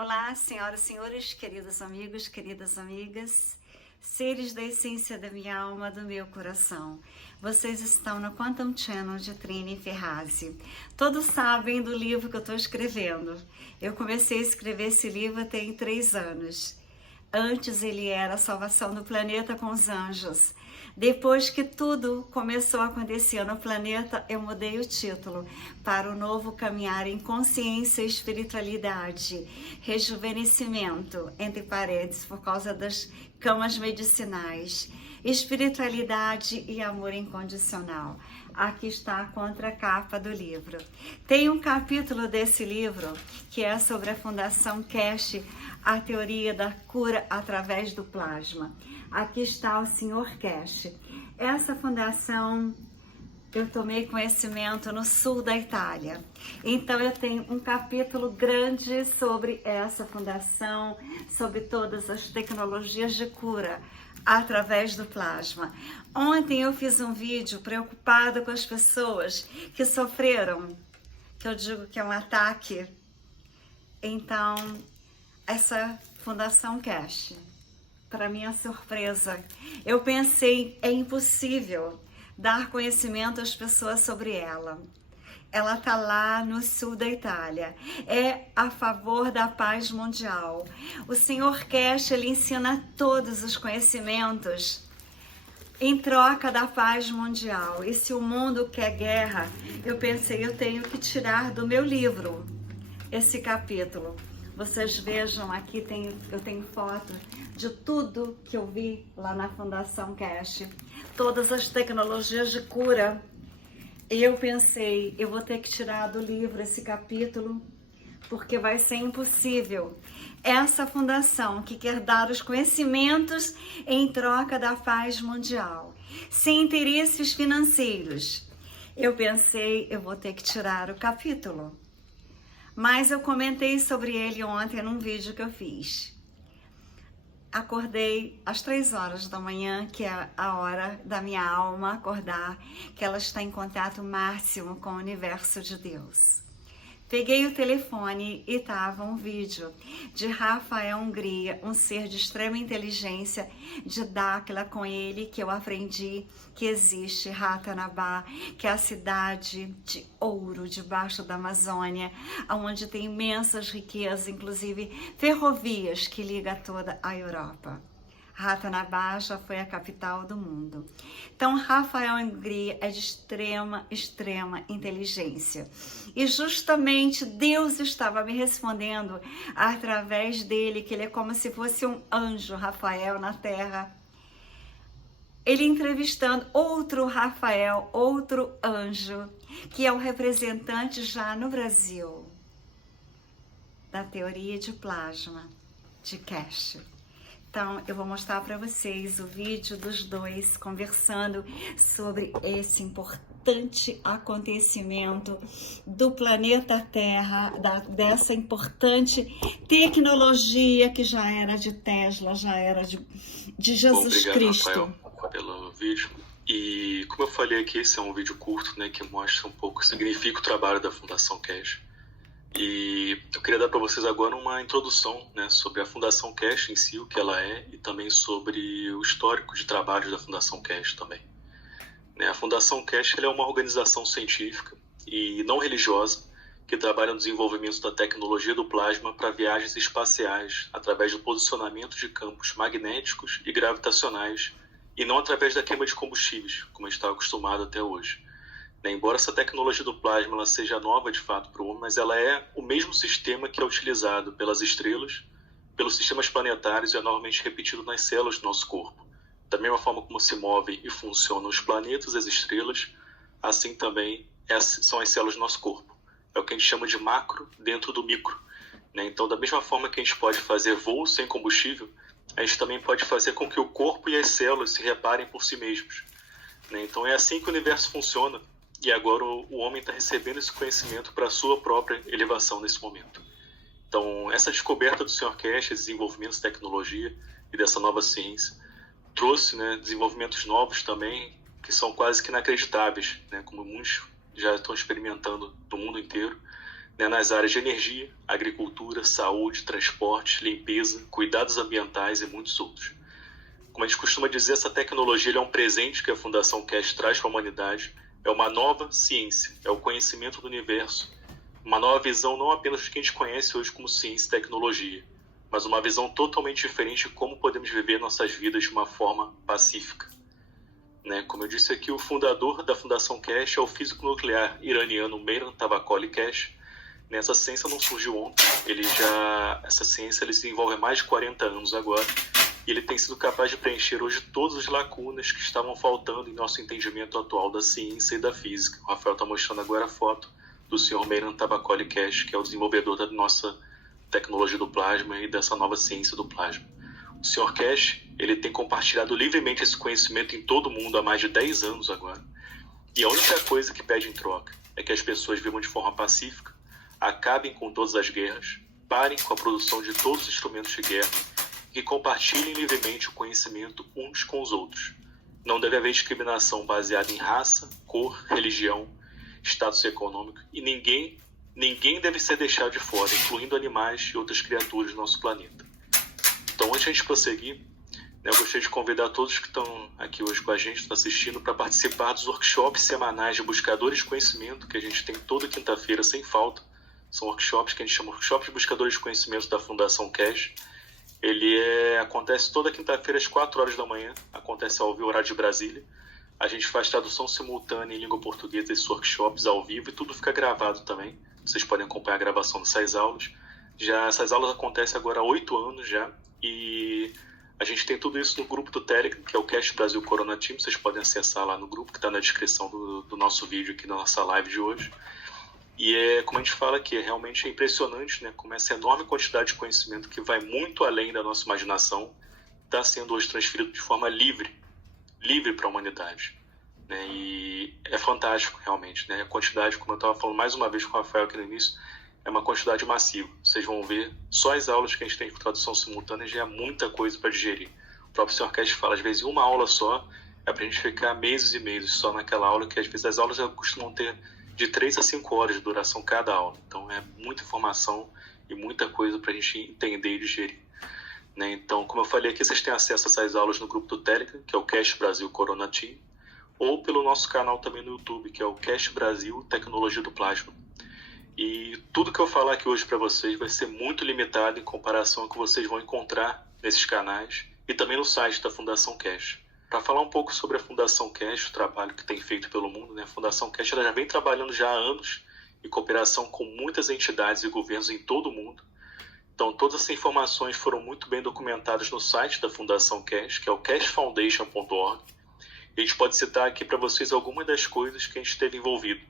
Olá, senhoras e senhores, queridos amigos, queridas amigas, seres da essência da minha alma, do meu coração. Vocês estão no Quantum Channel de Trini Ferrazzi. Todos sabem do livro que eu estou escrevendo. Eu comecei a escrever esse livro tem 3 anos. Antes ele era a salvação do planeta com os anjos. Depois que tudo começou a acontecer no planeta, eu mudei o título para o novo caminhar em consciência e espiritualidade, rejuvenescimento, entre parênteses, por causa das camas medicinais, espiritualidade e amor incondicional. Aqui está a contracapa do livro. Tem um capítulo desse livro que é sobre a Fundação Keshe, a teoria da cura através do plasma. Aqui está o Sr. Keshe. Essa fundação eu tomei conhecimento no sul da Itália. Então eu tenho um capítulo grande sobre essa fundação, sobre todas as tecnologias de cura através do plasma. Ontem eu fiz um vídeo preocupada com as pessoas que sofreram, que eu digo que é um ataque. Então, essa Fundação Keshe, para minha surpresa, eu pensei, é impossível dar conhecimento às pessoas sobre ela. Ela está lá no sul da Itália, é a favor da paz mundial. O Sr. Keshe, ele ensina todos os conhecimentos em troca da paz mundial. E se o mundo quer guerra, eu pensei, eu tenho que tirar do meu livro esse capítulo. Vocês vejam aqui, eu tenho foto de tudo que eu vi lá na Fundação Keshe, todas as tecnologias de cura. E eu pensei, eu vou ter que tirar do livro esse capítulo, porque vai ser impossível. Essa fundação que quer dar os conhecimentos em troca da paz mundial, sem interesses financeiros. Eu pensei, eu vou ter que tirar o capítulo. Mas eu comentei sobre ele ontem num vídeo que eu fiz. Acordei às 3 horas da manhã, que é a hora da minha alma acordar, que ela está em contato máximo com o universo de Deus. Peguei o telefone e estava um vídeo de Rafael Hungria, um ser de extrema inteligência, de Dáquila, com ele que eu aprendi que existe Ratanabá, que é a cidade de ouro debaixo da Amazônia, onde tem imensas riquezas, inclusive ferrovias que ligam toda a Europa. Ratanabá já foi a capital do mundo. Então, Rafael Hungria é de extrema inteligência. E justamente Deus estava me respondendo através dele, que ele é como se fosse um anjo, Rafael, na Terra. Ele entrevistando outro Rafael, outro anjo, que é o representante já no Brasil da teoria de plasma de Keshe. Então, eu vou mostrar para vocês o vídeo dos dois conversando sobre esse importante acontecimento do planeta Terra, dessa importante tecnologia que já era de Tesla, já era de Jesus Cristo. Obrigado, Rafael, pelo vídeo. E como eu falei aqui, esse é um vídeo curto, né, que mostra um pouco, significa o trabalho da Fundação Keshe. E eu queria dar para vocês agora uma introdução, né, sobre a Fundação Keshe em si, o que ela é, e também sobre o histórico de trabalho da Fundação Keshe também. A Fundação Keshe é uma organização científica e não religiosa que trabalha no desenvolvimento da tecnologia do plasma para viagens espaciais através do posicionamento de campos magnéticos e gravitacionais e não através da queima de combustíveis, como a gente está acostumado até hoje. Embora essa tecnologia do plasma ela seja nova de fato para o homem, mas ela é o mesmo sistema que é utilizado pelas estrelas, pelos sistemas planetários e é normalmente repetido nas células do nosso corpo. Da mesma forma como se movem e funcionam os planetas e as estrelas, assim também são as células do nosso corpo. É o que a gente chama de macro dentro do micro. Então, da mesma forma que a gente pode fazer voo sem combustível, a gente também pode fazer com que o corpo e as células se reparem por si mesmos. Então, é assim que o universo funciona. E agora o homem está recebendo esse conhecimento para a sua própria elevação nesse momento. Então, essa descoberta do Sr. Keshe, desenvolvimento de tecnologia e dessa nova ciência, trouxe, desenvolvimentos novos também, que são quase que inacreditáveis, como muitos já estão experimentando no mundo inteiro, né, nas áreas de energia, agricultura, saúde, transporte, limpeza, cuidados ambientais e muitos outros. Como a gente costuma dizer, essa tecnologia é um presente que a Fundação Cash traz para a humanidade, é uma nova ciência, é o conhecimento do universo, uma nova visão não apenas do que a gente conhece hoje como ciência e tecnologia, mas uma visão totalmente diferente de como podemos viver nossas vidas de uma forma pacífica. Né? Como eu disse aqui, o fundador da Fundação Cash é o físico nuclear iraniano Mehran Tavakoli Cash. Essa ciência não surgiu ontem, essa ciência ele se desenvolve há mais de 40 anos agora, e ele tem sido capaz de preencher hoje todas as lacunas que estavam faltando em nosso entendimento atual da ciência e da física. O Rafael está mostrando agora a foto do Sr. Mehran Tavakoli Cash, que é o desenvolvedor da nossa tecnologia do plasma e dessa nova ciência do plasma. O Sr. Cash, ele tem compartilhado livremente esse conhecimento em todo o mundo há mais de 10 anos agora. E a única coisa que pede em troca é que as pessoas vivam de forma pacífica, acabem com todas as guerras, parem com a produção de todos os instrumentos de guerra e compartilhem livremente o conhecimento uns com os outros. Não deve haver discriminação baseada em raça, cor, religião, status econômico, e ninguém deve ser deixado de fora, incluindo animais e outras criaturas do nosso planeta. Então, antes de a gente prosseguir, eu gostaria de convidar todos que estão aqui hoje com a gente, estão assistindo, para participar dos workshops semanais de buscadores de conhecimento, que a gente tem toda quinta-feira sem falta. São workshops que a gente chama workshops de buscadores de conhecimento da Fundação Cash. Acontece toda quinta-feira às 4 horas da manhã, acontece ao vivo, horário de Brasília. A gente faz tradução simultânea em língua portuguesa desses workshops ao vivo e tudo fica gravado também. Vocês podem acompanhar a gravação dessas aulas. Essas aulas acontecem agora há 8 anos já, e a gente tem tudo isso no grupo do Telegram, que é o Cash Brasil Corona Team. Vocês podem acessar lá no grupo, que está na descrição do nosso vídeo aqui, na nossa live de hoje. E como a gente fala aqui, realmente é impressionante, né, como essa enorme quantidade de conhecimento que vai muito além da nossa imaginação está sendo hoje transferido de forma livre para a humanidade. Né, e é fantástico, realmente. Né, a quantidade, como eu estava falando mais uma vez com o Rafael aqui no início, é uma quantidade massiva. Vocês vão ver, só as aulas que a gente tem com tradução simultânea já é muita coisa para digerir. O próprio Sr. Cash fala, às vezes, em uma aula só, é para a gente ficar meses e meses só naquela aula, que às vezes as aulas já costumam ter de 3 a 5 horas de duração cada aula. Então é muita informação e muita coisa para a gente entender e digerir. Né? Então, como eu falei aqui, vocês têm acesso a essas aulas no grupo do Telegram, que é o Cash Brasil Corona Team, ou pelo nosso canal também no YouTube, que é o Cash Brasil Tecnologia do Plasma. E tudo que eu falar aqui hoje para vocês vai ser muito limitado em comparação ao que vocês vão encontrar nesses canais e também no site da Fundação Cash. Para falar um pouco sobre a Fundação Cash, o trabalho que tem feito pelo mundo, né? A Fundação Cash ela já vem trabalhando já há anos em cooperação com muitas entidades e governos em todo o mundo. Então, todas essas informações foram muito bem documentadas no site da Fundação Cash, que é o cashfoundation.org. E a gente pode citar aqui para vocês algumas das coisas que a gente esteve envolvido.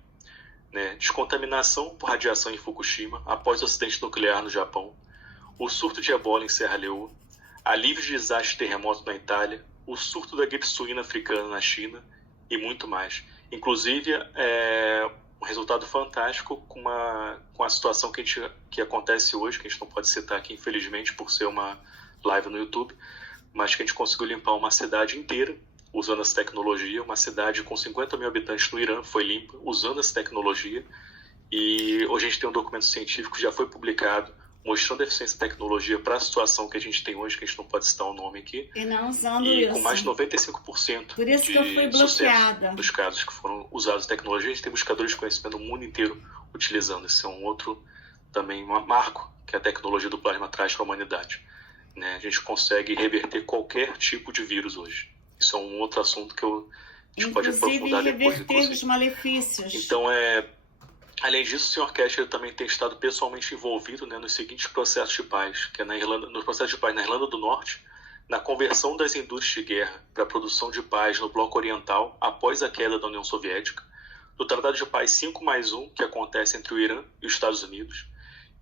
Né? Descontaminação por radiação em Fukushima, após o acidente nuclear no Japão, o surto de ebola em Serra Leoa, alívio de desastre de terremoto na Itália, o surto da gripe suína africana na China e muito mais. Inclusive, um resultado fantástico com a situação que acontece hoje, que a gente não pode citar aqui, infelizmente, por ser uma live no YouTube, mas que a gente conseguiu limpar uma cidade inteira usando essa tecnologia. Uma cidade com 50 mil habitantes no Irã foi limpa usando essa tecnologia. E hoje a gente tem um documento científico que já foi publicado mostrando a eficiência da tecnologia para a situação que a gente tem hoje, que a gente não pode citar o nome aqui. E não usando e isso. Com mais de 95% Por isso que eu fui bloqueada dos casos que foram usados a tecnologia. A gente tem buscadores de conhecimento no mundo inteiro utilizando. Esse é um outro também um marco que a tecnologia do plasma traz para a humanidade. Né? A gente consegue reverter qualquer tipo de vírus hoje. Isso é um outro assunto que a gente pode aprofundar depois. Reverter os malefícios. Então, além disso, o Sr. Cash também tem estado pessoalmente envolvido, né, nos seguintes processos de paz, que é no processo de paz na Irlanda do Norte, na conversão das indústrias de guerra para a produção de paz no Bloco Oriental após a queda da União Soviética, no Tratado de Paz 5+1, que acontece entre o Irã e os Estados Unidos,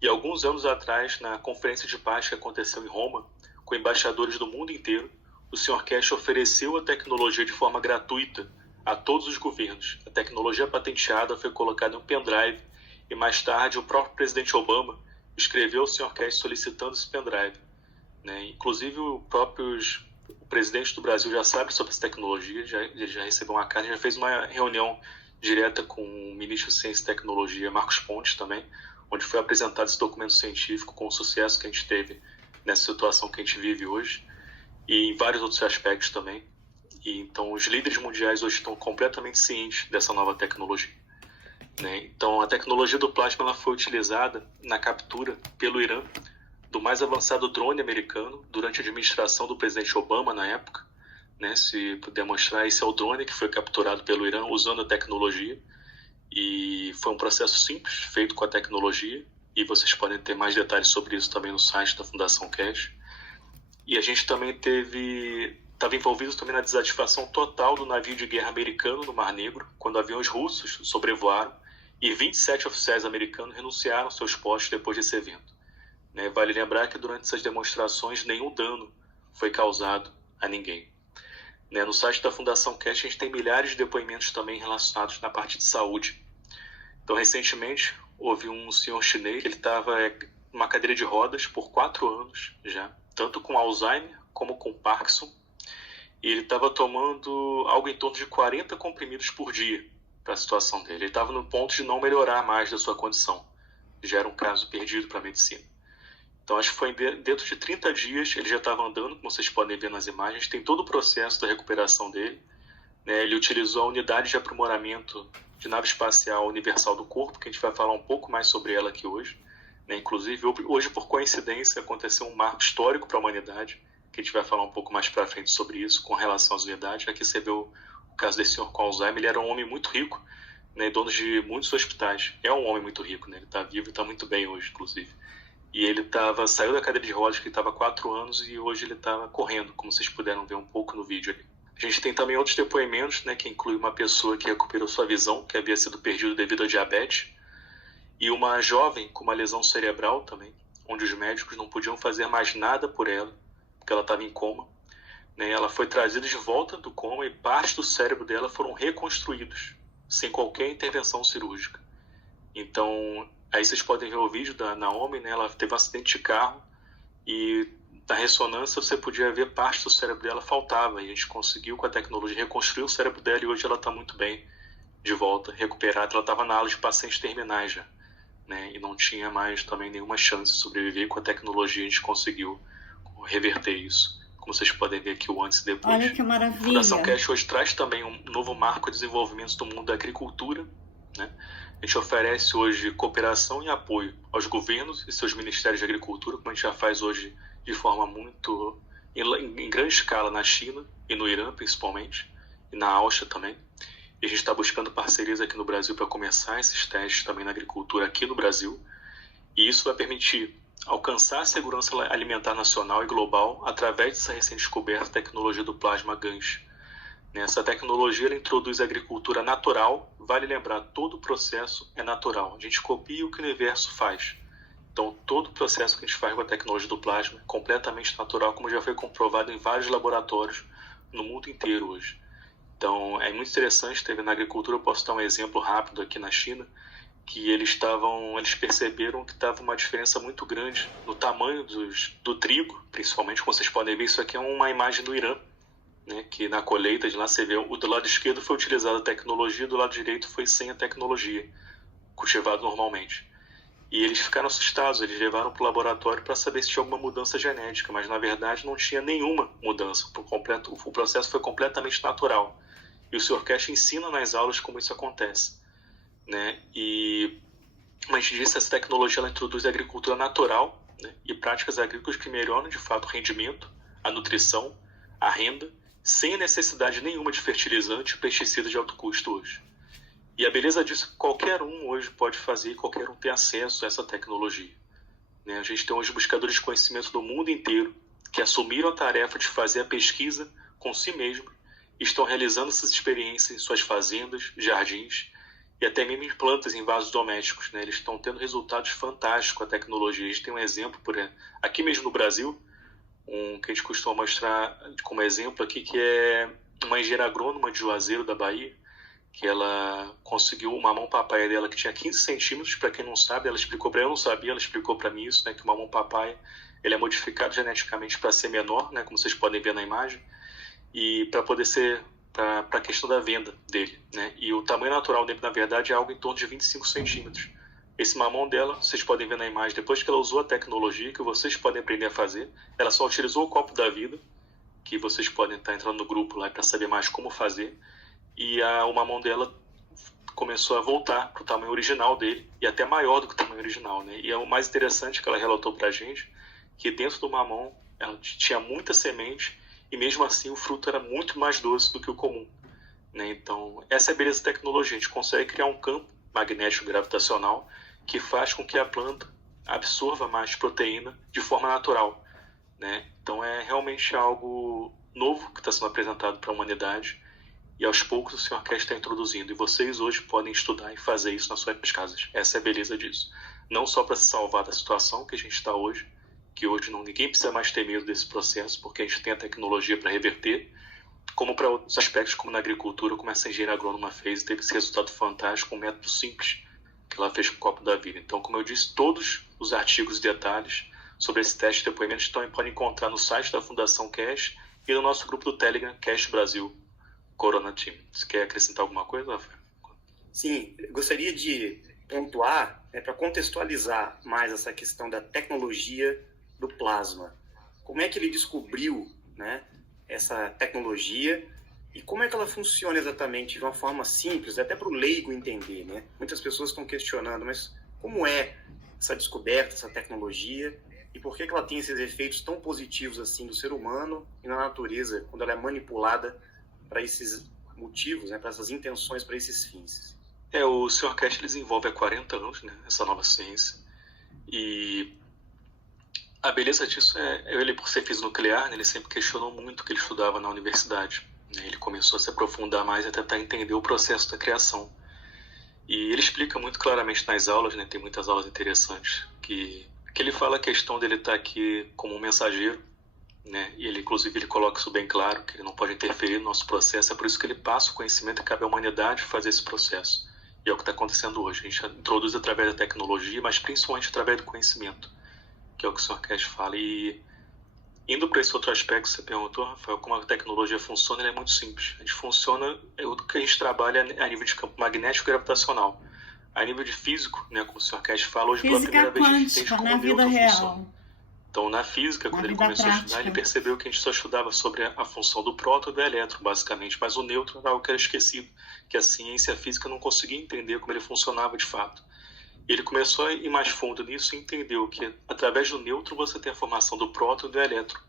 e alguns anos atrás, na Conferência de Paz que aconteceu em Roma, com embaixadores do mundo inteiro, o Sr. Cash ofereceu a tecnologia de forma gratuita a todos os governos. A tecnologia patenteada foi colocada em um pendrive e mais tarde o próprio presidente Obama escreveu ao Sr. Cash solicitando esse pendrive. Né? Inclusive o presidente do Brasil já sabe sobre essa tecnologia, ele já recebeu uma carta, já fez uma reunião direta com o ministro de Ciência e Tecnologia, Marcos Pontes também, onde foi apresentado esse documento científico com o sucesso que a gente teve nessa situação que a gente vive hoje, e em vários outros aspectos também. E, então, os líderes mundiais hoje estão completamente cientes dessa nova tecnologia, né? Então, a tecnologia do plasma ela foi utilizada na captura pelo Irã do mais avançado drone americano durante a administração do presidente Obama na época, né? Se puder mostrar, esse é o drone que foi capturado pelo Irã usando a tecnologia, e foi um processo simples, feito com a tecnologia, e vocês podem ter mais detalhes sobre isso também no site da Fundação Cash. E a gente também estava envolvido também na desativação total do navio de guerra americano no Mar Negro, quando aviões russos sobrevoaram e 27 oficiais americanos renunciaram aos seus postos depois desse evento, né? Vale lembrar que durante essas demonstrações nenhum dano foi causado a ninguém, né? No site da Fundação Cash a gente tem milhares de depoimentos também relacionados na parte de saúde. Então, recentemente, houve um senhor chinês que ele estava numa cadeira de rodas por 4 anos já, tanto com Alzheimer como com Parkinson, e ele estava tomando algo em torno de 40 comprimidos por dia para a situação dele. Ele estava no ponto de não melhorar mais da sua condição. Já era um caso perdido para a medicina. Então, acho que foi dentro de 30 dias, ele já estava andando, como vocês podem ver nas imagens. Tem todo o processo da recuperação dele, né? Ele utilizou a unidade de aprimoramento de nave espacial universal do corpo, que a gente vai falar um pouco mais sobre ela aqui hoje, né? Inclusive, hoje, por coincidência, aconteceu um marco histórico para a humanidade, que a gente vai falar um pouco mais para frente sobre isso, com relação às unidades. Aqui você vê o caso desse senhor com Alzheimer. Ele era um homem muito rico, né, dono de muitos hospitais. É um homem muito rico, né? Ele está vivo e está muito bem hoje, inclusive. E ele saiu da cadeira de rodas, que ele estava há 4 anos, e hoje ele estava correndo, como vocês puderam ver um pouco no vídeo ali. A gente tem também outros depoimentos, né, que inclui uma pessoa que recuperou sua visão, que havia sido perdida devido a diabetes, e uma jovem com uma lesão cerebral também, onde os médicos não podiam fazer mais nada por ela, porque ela estava em coma, né? Ela foi trazida de volta do coma e parte do cérebro dela foram reconstruídos, sem qualquer intervenção cirúrgica. Então, aí vocês podem ver o vídeo da Naomi, né? Ela teve um acidente de carro e na ressonância você podia ver parte do cérebro dela faltava, e a gente conseguiu com a tecnologia reconstruir o cérebro dela, e hoje ela está muito bem, de volta, recuperada. Ela estava na ala de pacientes terminais já, né? E não tinha mais também nenhuma chance de sobreviver. Com a tecnologia a gente conseguiu reverter isso, como vocês podem ver aqui o antes e depois. Olha que maravilha! A Fundação Cash hoje traz também um novo marco de desenvolvimento do mundo da agricultura, né? A gente oferece hoje cooperação e apoio aos governos e seus ministérios de agricultura, como a gente já faz hoje de forma muito em grande escala na China e no Irã principalmente, e na Áustria também. E a gente está buscando parcerias aqui no Brasil para começar esses testes também na agricultura aqui no Brasil, e isso vai permitir alcançar a segurança alimentar nacional e global através dessa recém-descoberta tecnologia do plasma GANs. Essa tecnologia ela introduz a agricultura natural. Vale lembrar, todo o processo é natural. A gente copia o que o universo faz. Então, todo o processo que a gente faz com a tecnologia do plasma é completamente natural, como já foi comprovado em vários laboratórios no mundo inteiro hoje. Então, é muito interessante. Teve na agricultura, eu posso dar um exemplo rápido aqui na China, que eles perceberam que estava uma diferença muito grande no tamanho do trigo, principalmente. Como vocês podem ver, isso aqui é uma imagem do Irã, né, que na colheita de lá você vê, do lado esquerdo foi utilizada a tecnologia, do lado direito foi sem a tecnologia, cultivado normalmente. E eles ficaram assustados, eles levaram para o laboratório para saber se tinha alguma mudança genética, mas na verdade não tinha nenhuma mudança, o processo foi completamente natural. E o Sr. Cash ensina nas aulas como isso acontece, né? E, como a gente disse, essa tecnologia ela introduz a agricultura natural, né, e práticas agrícolas que melhoram de fato o rendimento, a nutrição, a renda, sem necessidade nenhuma de fertilizante e pesticida de alto custo hoje. E a beleza disso é que qualquer um hoje pode fazer, qualquer um tem acesso a essa tecnologia, né? A gente tem hoje buscadores de conhecimento do mundo inteiro que assumiram a tarefa de fazer a pesquisa com si mesmos e estão realizando essas experiências em suas fazendas, jardins e até mesmo em plantas em vasos domésticos, né? Eles estão tendo resultados fantásticos com a tecnologia. A gente tem um exemplo aqui mesmo no Brasil, que a gente costuma mostrar como exemplo aqui, que é uma engenheira agrônoma de Juazeiro, da Bahia, que ela conseguiu uma mamão papai dela que tinha 15 centímetros. Para quem não sabe, ela explicou para eu não sabia, ela explicou para mim isso, né, que o mamão papai ele é modificado geneticamente para ser menor, né, como vocês podem ver na imagem, e para poder ser para a questão da venda dele, né? E o tamanho natural dele, na verdade, é algo em torno de 25 centímetros. Esse mamão dela, vocês podem ver na imagem, depois que ela usou a tecnologia, que vocês podem aprender a fazer, ela só utilizou o copo da vida, que vocês podem estar entrando no grupo lá para saber mais como fazer, e o mamão dela começou a voltar para o tamanho original dele, e até maior do que o tamanho original, né? E é o mais interessante que ela relatou para a gente, que dentro do mamão ela tinha muita semente, e mesmo assim o fruto era muito mais doce do que o comum, né? Então, essa é a beleza da tecnologia, a gente consegue criar um campo magnético gravitacional que faz com que a planta absorva mais proteína de forma natural, né? Então é realmente algo novo que está sendo apresentado para a humanidade, e aos poucos o Sr. Cash está introduzindo, e vocês hoje podem estudar e fazer isso nas suas casas. Essa é a beleza disso. Não só para se salvar da situação que a gente está hoje, que hoje ninguém precisa mais ter medo desse processo, porque a gente tem a tecnologia para reverter, como para outros aspectos, como na agricultura, como essa engenheira agrônoma fez, teve esse resultado fantástico, um método simples que ela fez com o copo da vida. Então, como eu disse, todos os artigos e detalhes sobre esse teste de depoimento podem encontrar no site da Fundação Cash e no nosso grupo do Telegram, Cash Brasil Corona Team. Você quer acrescentar alguma coisa, Rafael? Sim, gostaria de pontuar, para contextualizar mais essa questão da tecnologia do plasma. Como é que ele descobriu, né, essa tecnologia e como é que ela funciona exatamente de uma forma simples, até para o leigo entender, né? Muitas pessoas estão questionando, mas como é essa descoberta, essa tecnologia, e por que ela tem esses efeitos tão positivos assim do ser humano e na natureza, quando ela é manipulada para esses motivos, né, para essas intenções, para esses fins? O Sr. Cash desenvolve há 40 anos, né, essa nova ciência, e a beleza disso ele, por ser físico nuclear, né, ele sempre questionou muito o que ele estudava na universidade, né? Ele começou a se aprofundar mais e a tentar entender o processo da criação. E ele explica muito claramente nas aulas, né, tem muitas aulas interessantes, que ele fala a questão dele estar aqui como um mensageiro, né? E ele, inclusive, ele coloca isso bem claro, que ele não pode interferir no nosso processo, é por isso que ele passa o conhecimento que cabe à humanidade fazer esse processo. E é o que está acontecendo hoje. A gente introduz através da tecnologia, mas principalmente através do conhecimento, que é o que o Sr. Cash fala. E indo para esse outro aspecto que você perguntou, Rafael, como a tecnologia funciona, ele é muito simples. A gente funciona, o que a gente trabalha a nível de campo magnético e gravitacional. A nível de físico, né, como o Sr. Cash fala, hoje pela primeira vez a gente entende como o nêutron funciona. Então, na física, quando ele começou a estudar, ele percebeu que a gente só estudava sobre a função do próton e do elétron, basicamente, mas o nêutron era algo que era esquecido, que a ciência e a física não conseguia entender como ele funcionava de fato. E ele começou a ir mais fundo nisso e entendeu que, através do nêutron, você tem a formação do próton e do elétron.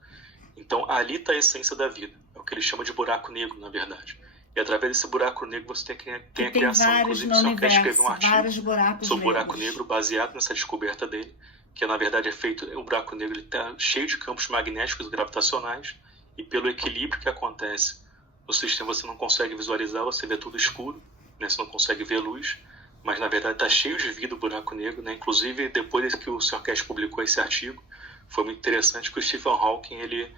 Então, ali está a essência da vida. É o que ele chama de buraco negro, na verdade. E, através desse buraco negro, você tem a criação. Inclusive, o Sr. Cash escreveu um artigo sobre o buraco negro, baseado nessa descoberta dele, que na verdade é feito, o buraco negro está cheio de campos magnéticos e gravitacionais, e pelo equilíbrio que acontece no sistema você não consegue visualizar, você vê tudo escuro, né? Você não consegue ver luz, mas na verdade está cheio de vida o buraco negro, né? Inclusive depois que o Sr. Cash publicou esse artigo, foi muito interessante que o Stephen Hawking ele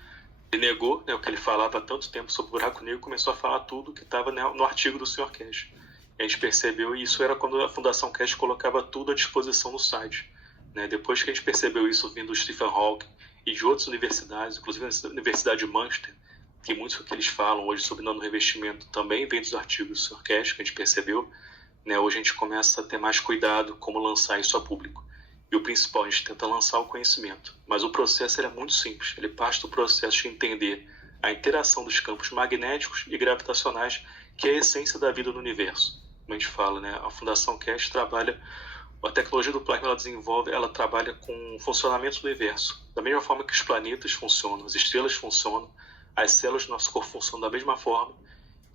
negou, né, o que ele falava há tanto tempo sobre o buraco negro, começou a falar tudo que estava, né, no artigo do Sr. Cash. A gente percebeu, e isso era quando a Fundação Cash colocava tudo à disposição no site. Né? Depois que a gente percebeu isso vindo do Stephen Hawking e de outras universidades, inclusive a Universidade de Manchester, que muitos que eles falam hoje sobre nanorevestimento também vem dos artigos do Sr. Cash, que a gente percebeu, né? Hoje a gente começa a ter mais cuidado como lançar isso a público. E o principal, a gente tenta lançar o conhecimento. Mas o processo é muito simples, ele parte do processo de entender a interação dos campos magnéticos e gravitacionais, que é a essência da vida no universo. Como a gente fala, né? A Fundação Cash trabalha a tecnologia do plasma, ela trabalha com o funcionamento do universo. Da mesma forma que os planetas funcionam, as estrelas funcionam, as células do nosso corpo funcionam da mesma forma.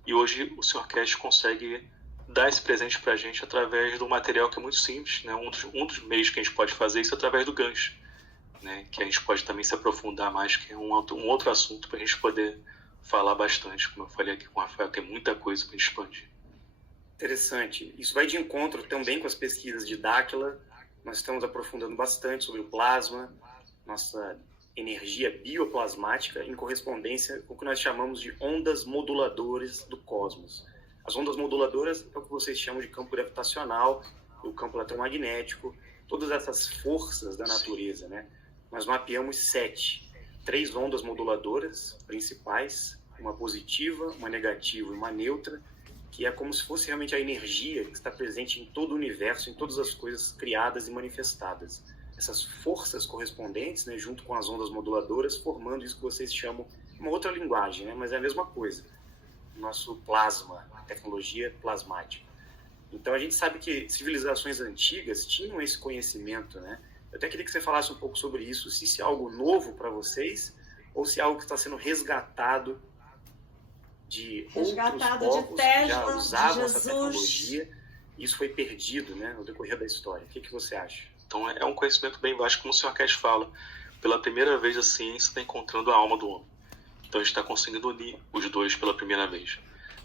E hoje o Sr. Cash consegue dar esse presente para a gente através de um material que é muito simples. Né? Um dos meios que a gente pode fazer isso é através do gancho, né? Que a gente pode também se aprofundar mais, que é um outro assunto para a gente poder falar bastante. Como eu falei aqui com o Rafael, tem muita coisa para a gente expandir. Interessante. Isso vai de encontro também com as pesquisas de Dáquila. Nós estamos aprofundando bastante sobre o plasma, nossa energia bioplasmática, em correspondência com o que nós chamamos de ondas moduladoras do cosmos. As ondas moduladoras é o que vocês chamam de campo gravitacional, o campo eletromagnético, todas essas forças da natureza, né? Nós mapeamos 3 ondas moduladoras principais, uma positiva, uma negativa e uma neutra, que é como se fosse realmente a energia que está presente em todo o universo, em todas as coisas criadas e manifestadas. Essas forças correspondentes, né, junto com as ondas moduladoras, formando isso que vocês chamam, uma outra linguagem, né, mas é a mesma coisa. Nosso plasma, a tecnologia plasmática. Então a gente sabe que civilizações antigas tinham esse conhecimento, né? Eu até queria que você falasse um pouco sobre isso, se isso é algo novo para vocês, ou se é algo que está sendo resgatado de outros povos que já usavam essa tecnologia, e isso foi perdido, né, no decorrer da história. O que você acha? Então é um conhecimento bem vasto, como o Sr. Cash fala. Pela primeira vez a ciência está encontrando a alma do homem. Então a gente está conseguindo unir os dois pela primeira vez.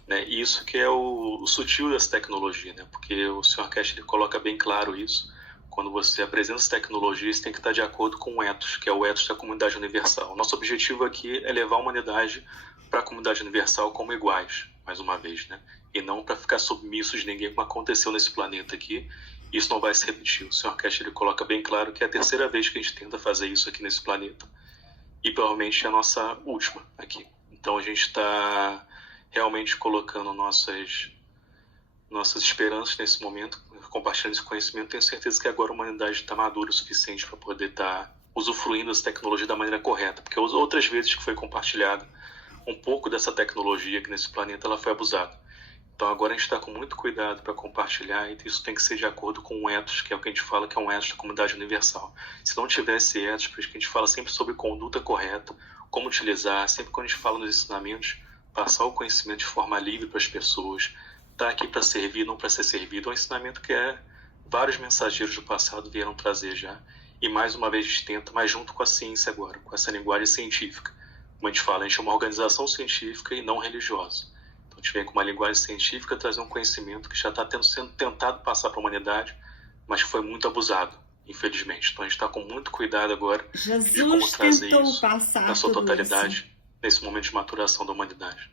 Né? E isso que é o sutil dessa tecnologia, né? Porque o Sr. Cash ele coloca bem claro isso. Quando você apresenta essa tecnologia, você tem que estar de acordo com o ethos, que é o ethos da comunidade universal. Nosso objetivo aqui é levar a humanidade para a comunidade universal como iguais, mais uma vez, né? E não para ficar submissos de ninguém, como aconteceu nesse planeta aqui. Isso não vai se repetir. O Sr. Cash ele coloca bem claro que é a terceira vez que a gente tenta fazer isso aqui nesse planeta. E provavelmente é a nossa última aqui. Então a gente está realmente colocando nossas esperanças nesse momento, compartilhando esse conhecimento. Tenho certeza que agora a humanidade está madura o suficiente para poder estar usufruindo dessa tecnologia da maneira correta, porque as outras vezes que foi compartilhado um pouco dessa tecnologia aqui nesse planeta, ela foi abusada. Então agora a gente está com muito cuidado para compartilhar, e isso tem que ser de acordo com o ethos, que é o que a gente fala que é um ethos da comunidade universal. Se não tivesse ethos, por isso que a gente fala sempre sobre conduta correta, como utilizar, sempre quando a gente fala nos ensinamentos, passar o conhecimento de forma livre para as pessoas, estar aqui para servir, não para ser servido. É um ensinamento que vários mensageiros do passado vieram trazer já, e mais uma vez a gente tenta, mas junto com a ciência agora, com essa linguagem científica. Como a gente fala, a gente é uma organização científica e não religiosa. Então a gente vem com uma linguagem científica trazer um conhecimento que já está sendo tentado passar para a humanidade, mas que foi muito abusado, infelizmente. Então a gente está com muito cuidado agora de como trazer isso na sua totalidade, nesse momento de maturação da humanidade.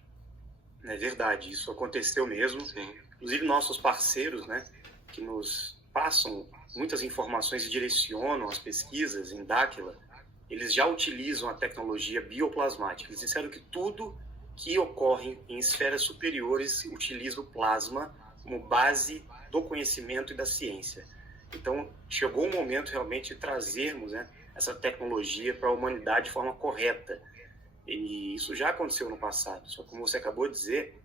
É verdade, isso aconteceu mesmo. Sim. Inclusive nossos parceiros, né, que nos passam muitas informações e direcionam as pesquisas em Dáquila, eles já utilizam a tecnologia bioplasmática. Eles disseram que tudo que ocorre em esferas superiores utiliza o plasma como base do conhecimento e da ciência. Então, chegou o momento realmente de trazermos, né, essa tecnologia para a humanidade de forma correta. E isso já aconteceu no passado, só que, como você acabou de dizer,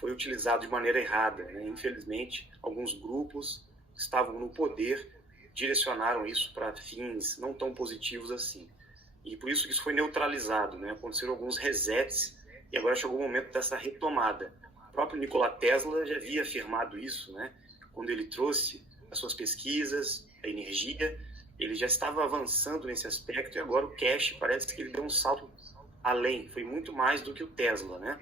foi utilizado de maneira errada, né? Infelizmente, alguns grupos que estavam no poder direcionaram isso para fins não tão positivos assim. E por isso foi neutralizado, né? Aconteceram alguns resets e agora chegou o momento dessa retomada. O próprio Nikola Tesla já havia afirmado isso, né? Quando ele trouxe as suas pesquisas, a energia, ele já estava avançando nesse aspecto, e agora o Cash parece que ele deu um salto além, foi muito mais do que o Tesla, né?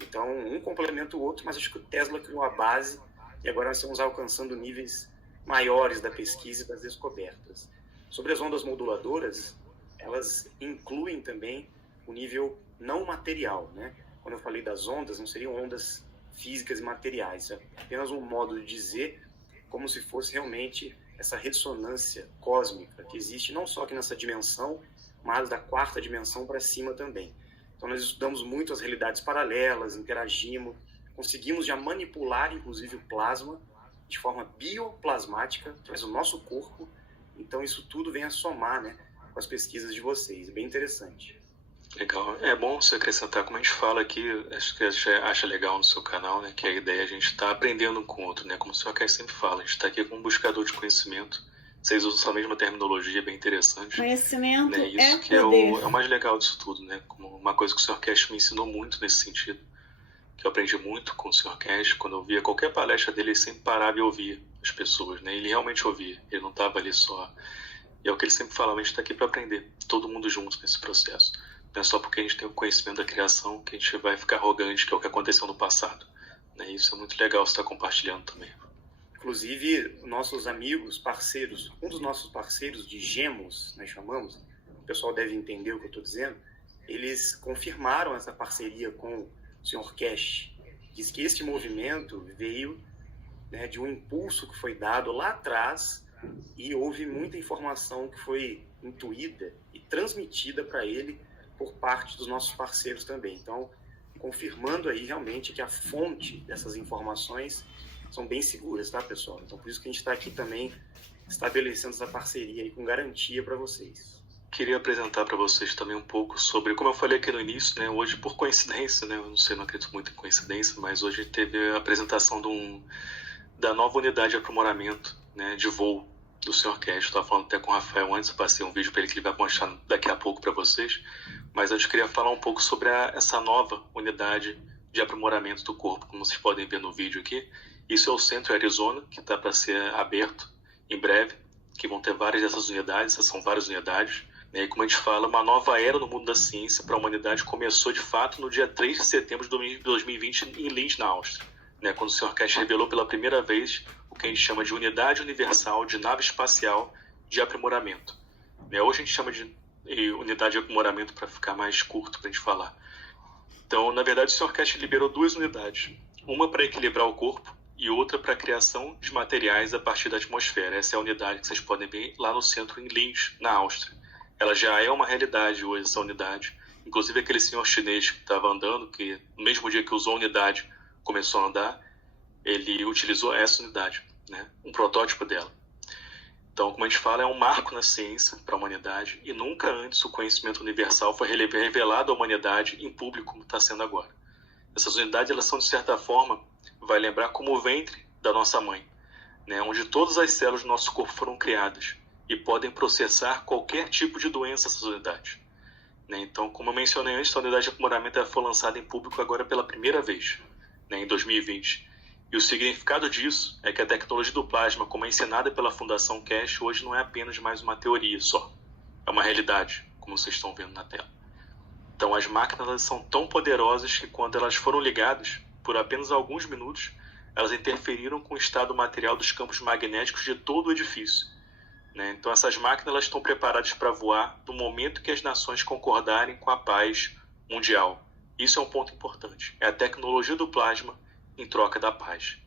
Então, um complementa o outro, mas acho que o Tesla criou a base e agora nós estamos alcançando níveis maiores da pesquisa e das descobertas. Sobre as ondas moduladoras, elas incluem também o nível não material, né? Quando eu falei das ondas, não seriam ondas físicas e materiais, é apenas um modo de dizer, como se fosse realmente essa ressonância cósmica que existe não só aqui nessa dimensão, mas da quarta dimensão para cima também. Então nós estudamos muito as realidades paralelas, interagimos, conseguimos já manipular inclusive o plasma de forma bioplasmática, através do nosso corpo. Então isso tudo vem a somar, né, com as pesquisas de vocês, é bem interessante. Legal, é bom você acrescentar, como a gente fala aqui, acho que você acha legal no seu canal, né, que a ideia é a gente estar aprendendo um com o outro, né, como o Sr. Cash sempre fala, a gente está aqui como um buscador de conhecimento. Vocês usam essa mesma terminologia, bem interessante. Conhecimento, né? Isso é que poder. é o mais legal disso tudo, né? Como uma coisa que o Sr. Cash me ensinou muito nesse sentido, que eu aprendi muito com o Sr. Cash. Quando eu via qualquer palestra dele, ele sempre parava e ouvia as pessoas, né? Ele realmente ouvia, ele não estava ali só. E é o que ele sempre falava, a gente está aqui para aprender, todo mundo junto nesse processo. Não é só porque a gente tem o conhecimento da criação que a gente vai ficar arrogante, que é o que aconteceu no passado. Né? Isso é muito legal você estar compartilhando também. Inclusive, nossos amigos, parceiros, um dos nossos parceiros de Gemos, nós chamamos, o pessoal deve entender o que eu estou dizendo, eles confirmaram essa parceria com o Sr. Cash. Diz que esse movimento veio, né, de um impulso que foi dado lá atrás e houve muita informação que foi intuída e transmitida para ele por parte dos nossos parceiros também. Então, confirmando aí realmente que a fonte dessas informações são bem seguras, tá, pessoal? Então, por isso que a gente está aqui também estabelecendo essa parceria aí com garantia para vocês. Queria apresentar para vocês também um pouco sobre, como eu falei aqui no início, né, hoje por coincidência, né, eu não sei, não acredito muito em coincidência, mas hoje teve a apresentação da nova unidade de aprimoramento, né, de voo do Sr. Cash. Eu estava falando até com o Rafael antes, eu passei um vídeo para ele que ele vai mostrar daqui a pouco para vocês, mas eu queria falar um pouco sobre essa nova unidade de aprimoramento do corpo, como vocês podem ver no vídeo aqui. Isso é o Centro Arizona, que está para ser aberto em breve, que vão ter várias dessas unidades, essas são várias unidades. E como a gente fala, uma nova era no mundo da ciência para a humanidade começou de fato no dia 3 de setembro de 2020 em Linz, na Áustria, né, quando o Sr. Cash revelou pela primeira vez o que a gente chama de Unidade Universal de Nave Espacial de Aprimoramento. Hoje a gente chama de Unidade de Aprimoramento para ficar mais curto para a gente falar. Então, na verdade, o Sr. Cash liberou duas unidades, uma para equilibrar o corpo e outra para a criação de materiais a partir da atmosfera. Essa é a unidade que vocês podem ver lá no centro em Linz, na Áustria. Ela já é uma realidade hoje, essa unidade. Inclusive aquele senhor chinês que estava andando, que no mesmo dia que usou a unidade começou a andar, ele utilizou essa unidade, né? Um protótipo dela. Então, como a gente fala, é um marco na ciência para a humanidade e nunca antes o conhecimento universal foi revelado à humanidade em público como está sendo agora. Essas unidades, elas são, de certa forma, vai lembrar como o ventre da nossa mãe, né? Onde todas as células do nosso corpo foram criadas e podem processar qualquer tipo de doença essas unidades. Então, como eu mencionei antes, a unidade de aprimoramento foi lançada em público agora pela primeira vez, em 2020. E o significado disso é que a tecnologia do plasma, como é ensinada pela Fundação Cash, hoje não é apenas mais uma teoria só. É uma realidade, como vocês estão vendo na tela. Então, as máquinas elas são tão poderosas que quando elas foram ligadas, por apenas alguns minutos, elas interferiram com o estado material dos campos magnéticos de todo o edifício. Então, essas máquinas elas estão preparadas para voar no momento que as nações concordarem com a paz mundial. Isso é um ponto importante. É a tecnologia do plasma em troca da paz.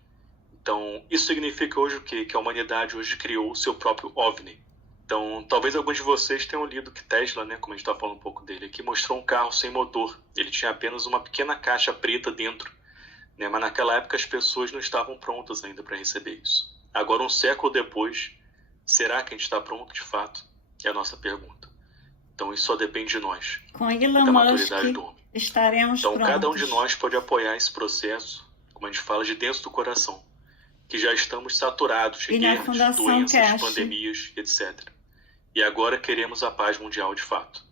Então, isso significa hoje o quê? Que a humanidade hoje criou o seu próprio OVNI. Então, talvez alguns de vocês tenham lido que Tesla, como a gente está falando um pouco dele aqui, mostrou um carro sem motor. Ele tinha apenas uma pequena caixa preta dentro. Mas naquela época as pessoas não estavam prontas ainda para receber isso. Agora, um século depois, será que a gente está pronto de fato? É a nossa pergunta. Então, isso só depende de nós. Com Elon da Musk, maturidade do homem. estaremos então, prontos. Cada um de nós pode apoiar esse processo, como a gente fala, de dentro do coração, que já estamos saturados de guerras, doenças, Cash. pandemias, etc. E agora queremos a paz mundial de fato.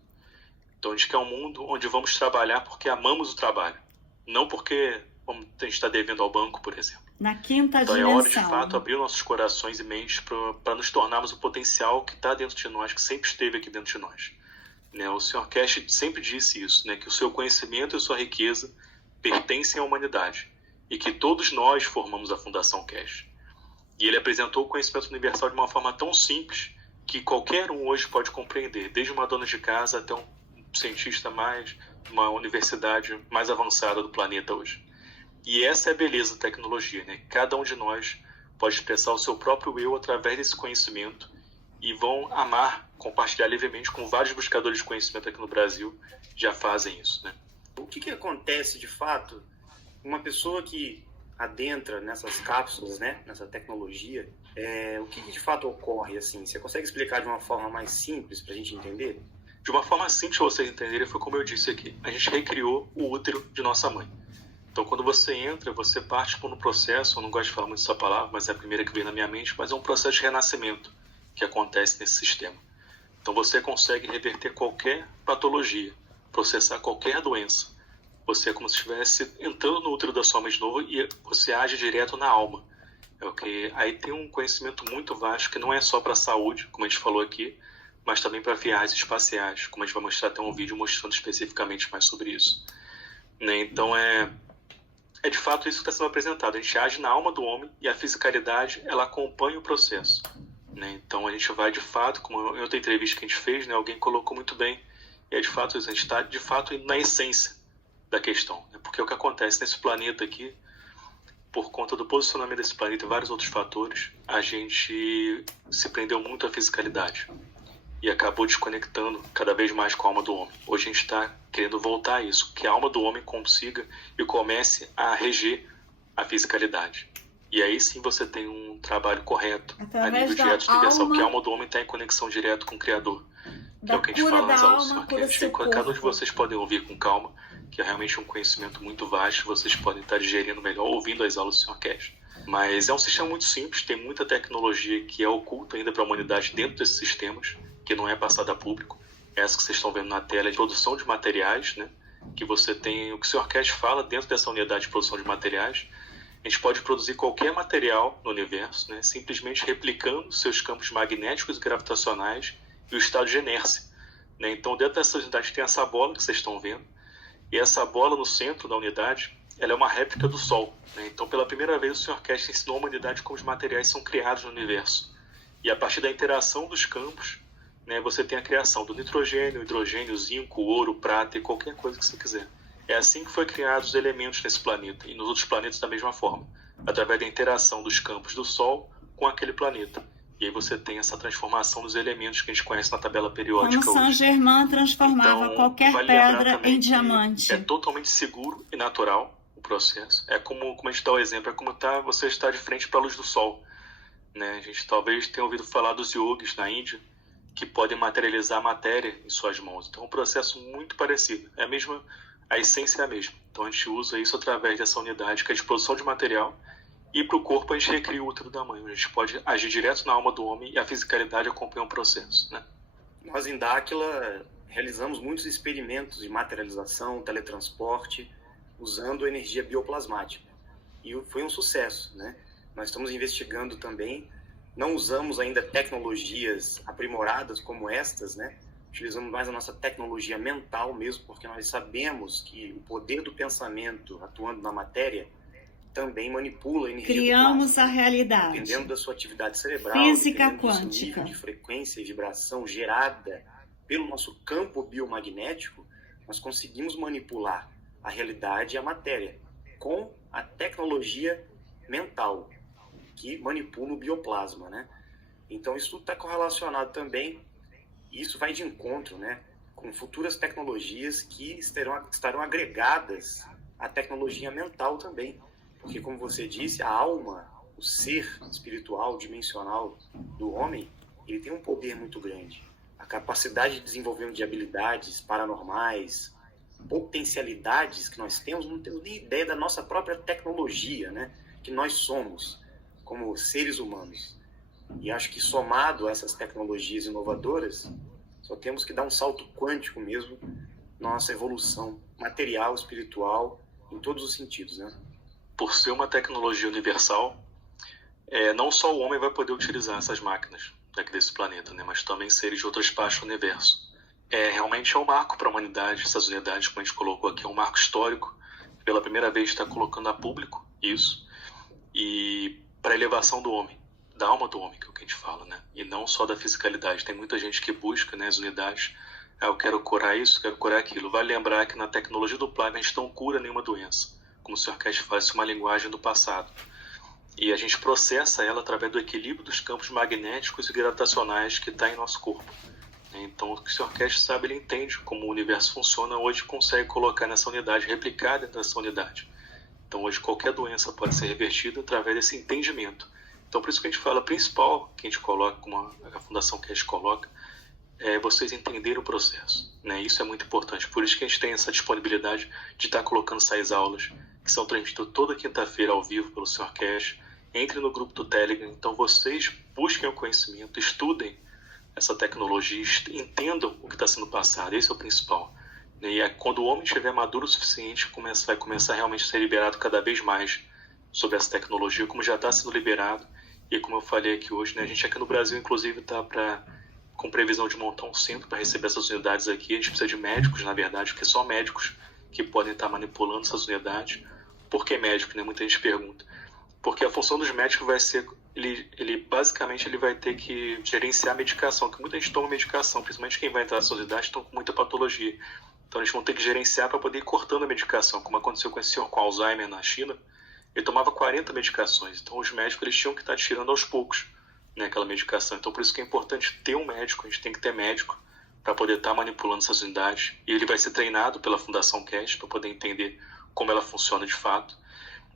Então, a gente quer um mundo onde vamos trabalhar porque amamos o trabalho, não porque a gente está devendo ao banco, por exemplo. Na quinta então, dimensão. é hora de fato abrir nossos corações e mentes para nos tornarmos o potencial que está dentro de nós, que sempre esteve aqui dentro de nós. O Sr. Cash sempre disse isso, que o seu conhecimento e sua riqueza pertencem à humanidade e que todos nós formamos a Fundação Cash. E ele apresentou o conhecimento universal de uma forma tão simples que qualquer um hoje pode compreender, desde uma dona de casa até um cientista mais, uma universidade mais avançada do planeta hoje. E essa é a beleza da tecnologia, Cada um de nós pode expressar o seu próprio eu através desse conhecimento e vão amar compartilhar livremente com vários buscadores de conhecimento aqui no Brasil já fazem isso, O que acontece de fato uma pessoa que adentra nessas cápsulas, nessa tecnologia, o que de fato ocorre assim? Você consegue explicar de uma forma mais simples para a gente entender? De uma forma simples para vocês entenderem, foi como eu disse aqui, a gente recriou o útero de nossa mãe. Então, quando você entra, você parte por um processo, eu não gosto de falar muito essa palavra, mas é a primeira que veio na minha mente, mas é um processo de renascimento que acontece nesse sistema. Então, você consegue reverter qualquer patologia, processar qualquer doença. Você é como se estivesse entrando no útero da sua mãe de novo e você age direto na alma. Aí tem um conhecimento muito vasto que não é só para a saúde, como a gente falou aqui, mas também para viagens espaciais, como a gente vai mostrar até um vídeo mostrando especificamente mais sobre isso. Então, é de fato isso que está sendo apresentado. A gente age na alma do homem e a fisicalidade, ela acompanha o processo. Então, a gente vai de fato, como em outra entrevista que a gente fez, alguém colocou muito bem, e é de fato isso, a gente está de fato na essência da questão. Porque o que acontece nesse planeta aqui, por conta do posicionamento desse planeta e vários outros fatores, a gente se prendeu muito à fisicalidade. e acabou desconectando cada vez mais com a alma do homem. Hoje a gente está querendo voltar a isso, que a alma do homem consiga e comece a reger a fisicalidade. E aí sim você tem um trabalho correto a nível direto universal, que a alma do homem está em conexão direta com o Criador. Que é o que a gente fala nas aulas do Sr. Cash. Cada um de vocês podem ouvir com calma, que é realmente um conhecimento muito vasto, vocês podem estar digerindo melhor ouvindo as aulas do Sr. Cash. Mas é um sistema muito simples, tem muita tecnologia que é oculta ainda para a humanidade dentro desses sistemas, que não é passada a público. Essa que vocês estão vendo na tela é de produção de materiais, né? Que você tem, o que o Sr. Cash fala dentro dessa unidade de produção de materiais. A gente pode produzir qualquer material no universo, né? Simplesmente replicando seus campos magnéticos e gravitacionais e o estado de inércia, né? Então, dentro dessa unidade tem essa bola que vocês estão vendo, e essa bola no centro da unidade, ela é uma réplica do Sol, né? Então, pela primeira vez, o Sr. Cash ensinou a humanidade como os materiais são criados no universo. E a partir da interação dos campos, né, você tem a criação do nitrogênio, hidrogênio, zinco, ouro, prata e qualquer coisa que você quiser. É assim que foi criados os elementos nesse planeta, e nos outros planetas da mesma forma, através da interação dos campos do Sol com aquele planeta. E aí você tem essa transformação dos elementos que a gente conhece na tabela periódica. Como Saint-Germain transformava então, qualquer pedra em diamante. É totalmente seguro e natural o processo. É como a gente dá o exemplo, é como você está de frente para a luz do sol, né? A gente talvez tenha ouvido falar dos yogis na Índia, que podem materializar a matéria em suas mãos. Então é um processo muito parecido. A essência é a mesma. Então a gente usa isso através dessa unidade que é de produção de material. E para o corpo a gente recria o útero da mãe. A gente pode agir direto na alma do homem e a fisicalidade acompanha o processo, né? Nós em Dáquila realizamos muitos experimentos de materialização, teletransporte, usando energia bioplasmática. E foi um sucesso, né? Nós estamos investigando também, não usamos ainda tecnologias aprimoradas como estas, né? Utilizamos mais a nossa tecnologia mental mesmo, porque nós sabemos que o poder do pensamento atuando na matéria também manipula a energia Criamos do plasma. A realidade. Dependendo da sua atividade cerebral, física dependendo do seu quântica, nível de frequência e vibração gerada pelo nosso campo biomagnético, nós conseguimos manipular a realidade e a matéria com a tecnologia mental que manipula o bioplasma, né? Então isso tudo está correlacionado também, e isso vai de encontro, né, com futuras tecnologias que estarão agregadas à tecnologia mental também. Porque, como você disse, a alma, o ser espiritual, dimensional do homem, ele tem um poder muito grande. A capacidade de desenvolvimento de habilidades paranormais, potencialidades que nós temos, não temos nem ideia da nossa própria tecnologia, né? Que nós somos como seres humanos. E acho que somado a essas tecnologias inovadoras, só temos que dar um salto quântico mesmo na nossa evolução material, espiritual, em todos os sentidos, né? Por ser uma tecnologia universal, não só o homem vai poder utilizar essas máquinas daqui desse planeta, né, mas também seres de outras partes do universo. Realmente é um marco para a humanidade, essas unidades, como a gente colocou aqui, é um marco histórico. Pela primeira vez está colocando a público isso, e para a elevação do homem, da alma do homem, que é o que a gente fala, né, e não só da fisicalidade. Tem muita gente que busca, né, as unidades, eu quero curar isso, quero curar aquilo. Vale lembrar que na tecnologia do plasma a gente não cura nenhuma doença. Como o Sr. Cash fala, isso é uma linguagem do passado. E a gente processa ela através do equilíbrio dos campos magnéticos e gravitacionais que está em nosso corpo. Então, o que o Sr. Cash sabe, ele entende como o universo funciona, hoje consegue colocar nessa unidade, replicar dentro dessa unidade. Então, hoje, qualquer doença pode ser revertida através desse entendimento. Então, por isso que a gente fala, principal que a gente coloca, como a Fundação Cash coloca, é vocês entenderem o processo, né? Isso é muito importante. Por isso que a gente tem essa disponibilidade de estar colocando essas aulas, que são transmitidas toda quinta-feira ao vivo pelo Sr. Cash. Entre no grupo do Telegram. Então vocês busquem o conhecimento, estudem essa tecnologia, entendam o que está sendo passado. Esse é o principal. E quando o homem estiver maduro o suficiente, vai começar realmente a ser liberado cada vez mais sobre essa tecnologia, como já está sendo liberado. E como eu falei aqui hoje, né, a gente aqui no Brasil, inclusive, está com previsão de montar um centro para receber essas unidades aqui. A gente precisa de médicos, na verdade, porque só médicos que podem estar manipulando essas unidades. Por que médico, né? Muita gente pergunta. Porque a função dos médicos vai ser, basicamente ele vai ter que gerenciar a medicação, que muita gente toma medicação, principalmente quem vai entrar nessa unidade estão com muita patologia. Então eles vão ter que gerenciar para poder ir cortando a medicação, como aconteceu com esse senhor com Alzheimer na China. Ele tomava 40 medicações, então os médicos eles tinham que estar tirando aos poucos né, aquela medicação. Então, por isso que é importante ter um médico, a gente tem que ter médico para poder estar manipulando essas unidades. E ele vai ser treinado pela Fundação Cash para poder entender como ela funciona de fato,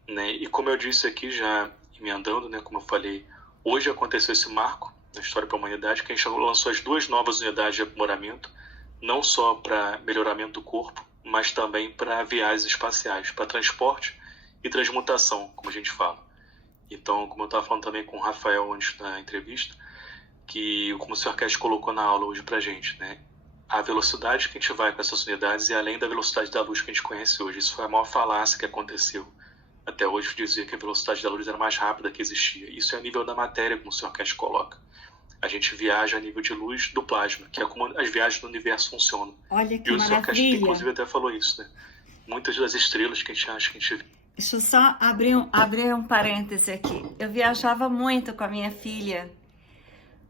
né? E como eu disse aqui, já emendando, né, como eu falei, hoje aconteceu esse marco na história para a humanidade, que a gente lançou as 2 novas unidades de aprimoramento, não só para melhoramento do corpo, mas também para viagens espaciais, para transporte e transmutação, como a gente fala. Então, como eu estava falando também com o Rafael antes da entrevista, que como o Sr. Cash colocou na aula hoje para a gente, né, a velocidade que a gente vai com essas unidades é além da velocidade da luz que a gente conhece hoje. Isso foi a maior falácia que aconteceu até hoje, dizer que a velocidade da luz era mais rápida que existia. Isso é a nível da matéria, como o Sr. Cash coloca. A gente viaja a nível de luz do plasma, que é como as viagens do universo funcionam. Olha que e o Sr. Cash, maravilha! inclusive, até falou isso, né? Muitas das estrelas que a gente acha que a gente vê. Deixa eu só abrir um parêntese aqui. Eu viajava muito com a minha filha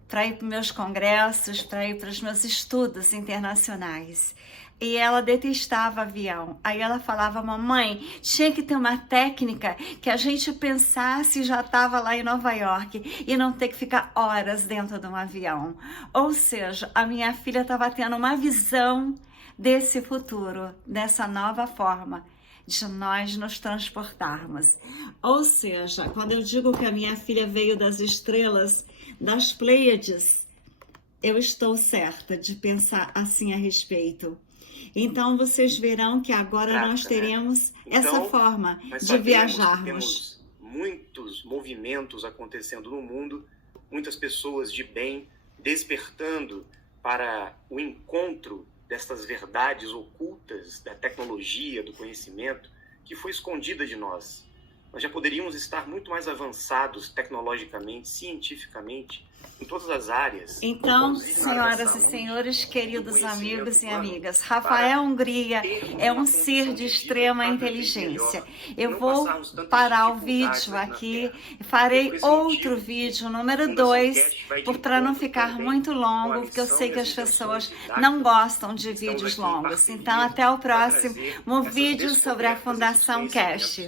para ir para meus congressos, para ir para os meus estudos internacionais. E ela detestava avião. Aí ela falava, mamãe, tinha que ter uma técnica que a gente pensasse e já estava lá em Nova York e não ter que ficar horas dentro de um avião. Ou seja, a minha filha estava tendo uma visão desse futuro, dessa nova forma de nós nos transportarmos. Ou seja, quando eu digo que a minha filha veio das estrelas, das Pleiades, eu estou certa de pensar assim a respeito. Então, vocês verão que agora nós teremos essa forma de viajarmos. Temos muitos movimentos acontecendo no mundo, muitas pessoas de bem despertando para o encontro dessas verdades ocultas da tecnologia, do conhecimento, que foi escondida de nós. Nós já poderíamos estar muito mais avançados tecnologicamente, cientificamente, em todas as áreas. Então, senhoras e senhores, queridos amigos e amigas, Rafael Hungria é um ser de extrema inteligência. Eu vou parar o vídeo aqui, farei outro vídeo, número 2, para não ficar muito longo, porque eu sei que as pessoas não gostam de vídeos longos. Então, até o próximo vídeo sobre a Fundação Cash.